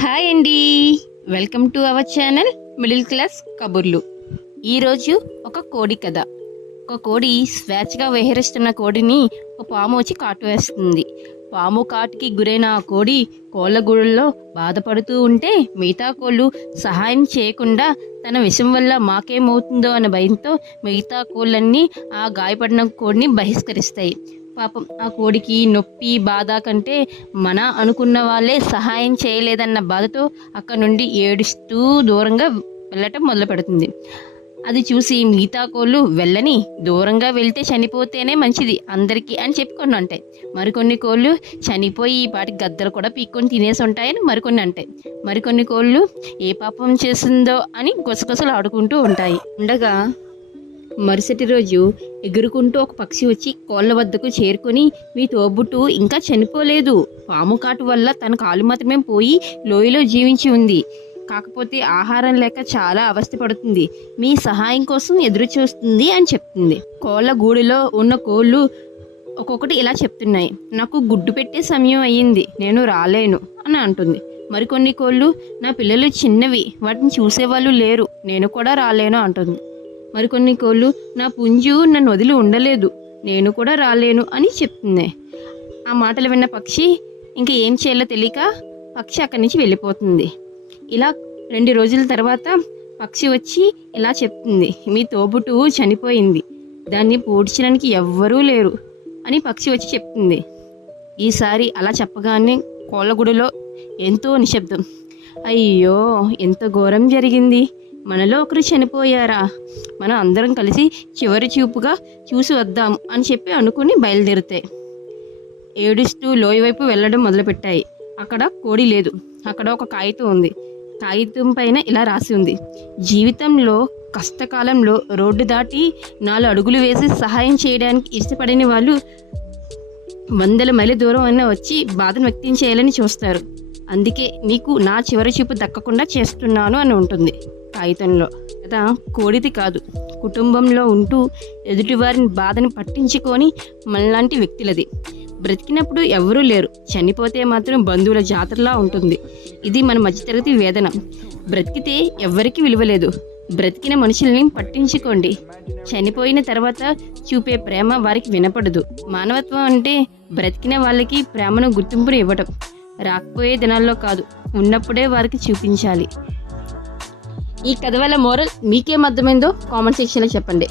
Hi అండి, welcome to our channel middle class కబుర్లు. ఈరోజు ఒక కోడి కథ. ఒక కోడి స్వేచ్ఛగా విహరిస్తున్న కోడిని ఒక పాము వచ్చి కాటు వేస్తుంది. పాము కాటుకి గురైన ఆ కోడి కోళ్ళ గూడుల్లో బాధపడుతూ ఉంటే మిగతా కోళ్ళు సహాయం చేయకుండా తన విషం వల్ల మాకేమవుతుందో అనే భయంతో మిగతా కోళ్ళన్నీ ఆ గాయపడిన కోడిని బహిష్కరిస్తాయి. పాపం ఆ కోడికి నొప్పి బాధ కంటే మన అనుకున్న వాళ్ళే సహాయం చేయలేదన్న బాధతో అక్కడ నుండి ఏడుస్తూ దూరంగా వెళ్ళటం మొదలు పెడుతుంది. అది చూసి మిగతా కోళ్ళు వెళ్ళని, దూరంగా వెళ్తే చనిపోతేనే మంచిది అందరికీ అని చెప్పుకొని ఉంటాయి. మరికొన్ని కోళ్ళు చనిపోయి ఈ పాటి గద్దలు కూడా పీక్కొని తినేసి ఉంటాయని మరికొన్ని అంటాయి. మరికొన్ని కోళ్ళు ఏ పాపం చేసిందో అని గుసగుసలు ఆడుకుంటూ ఉంటాయి. ఉండగా మరుసటి రోజు ఎగురుకుంటూ ఒక పక్షి వచ్చి కోళ్ళ వద్దకు చేరుకొని, మీ తోబుట్టు ఇంకా చనిపోలేదు, పాము కాటు వల్ల తన కాలు మాత్రమే పోయి లోయలో జీవించి ఉంది, కాకపోతే ఆహారం లేక చాలా అవస్థపడుతుంది, మీ సహాయం కోసం ఎదురు చూస్తుంది అని చెప్తుంది. కోళ్ళ గూడులో ఉన్న కోళ్ళు ఒక్కొక్కటి ఇలా చెప్తున్నాయి, నాకు గుడ్డు పెట్టే సమయం అయ్యింది, నేను రాలేను అని అంటుంది. మరికొన్ని కోళ్ళు, నా పిల్లలు చిన్నవి, వాటిని చూసేవాళ్ళు లేరు, నేను కూడా రాలేను అంటుంది. మరికొన్ని కోళ్ళు, నా పుంజు నన్ను వదిలి ఉండలేదు, నేను కూడా రాలేను అని చెప్తుంది. ఆ మాటలు విన్న పక్షి ఇంకా ఏం చేయాలో తెలియక పక్షి అక్కడి నుంచి వెళ్ళిపోతుంది. ఇలా 2 రోజుల తర్వాత పక్షి వచ్చి ఇలా చెప్తుంది, మీ తోబుట్టు చనిపోయింది, దాన్ని పూడ్చడానికి ఎవ్వరూ లేరు అని పక్షి వచ్చి చెప్తుంది. ఈసారి అలా చెప్పగానే కోళ్ళగూడులో ఎంతో నిశ్శబ్దం. అయ్యో, ఎంత ఘోరం జరిగింది, మనలో ఒకరు చనిపోయారా, మనం అందరం కలిసి చివరి చూపుగా చూసి వద్దాం అని చెప్పి అనుకుని బయలుదేరుతాయి. ఏడుస్తూ లోయ వైపు వెళ్ళడం మొదలుపెట్టాయి. అక్కడ కోడి లేదు, అక్కడ ఒక కాగితం ఉంది. కాగితం పైన ఇలా రాసి ఉంది, జీవితంలో కష్టకాలంలో రోడ్డు దాటి 4 అడుగులు వేసి సహాయం చేయడానికి ఇష్టపడని వాళ్ళు 100 మైళ్ళ దూరం అయినా వచ్చి బాధను వ్యక్తం చేయాలని చూస్తారు, అందుకే నీకు నా చివరి చూపు దక్కకుండా చేస్తున్నాను అని ఉంటుంది కాగితంలో. కదా, కోడిది కాదు, కుటుంబంలో ఉంటూ ఎదుటివారిని బాధని పట్టించుకొని మనలాంటి వ్యక్తులది. బ్రతికినప్పుడు ఎవరూ లేరు, చనిపోతే మాత్రం బంధువుల జాతరలా ఉంటుంది. ఇది మన మధ్యతరగతి వేదన. బ్రతికితే ఎవరికి విలువలేదు, బ్రతికిన మనుషుల్ని పట్టించుకోండి, చనిపోయిన తర్వాత చూపే ప్రేమ వారికి వినపడదు. మానవత్వం అంటే బ్రతికిన వాళ్ళకి ప్రేమను గుర్తింపును ఇవ్వటం, రాకపోయే దినాల్లో కాదు, ఉన్నప్పుడే వారికి చూపించాలి. ఈ కథ వల్ల మోరల్ మీకేం అర్థమైందో కామెంట్ సెక్షన్లో చెప్పండి.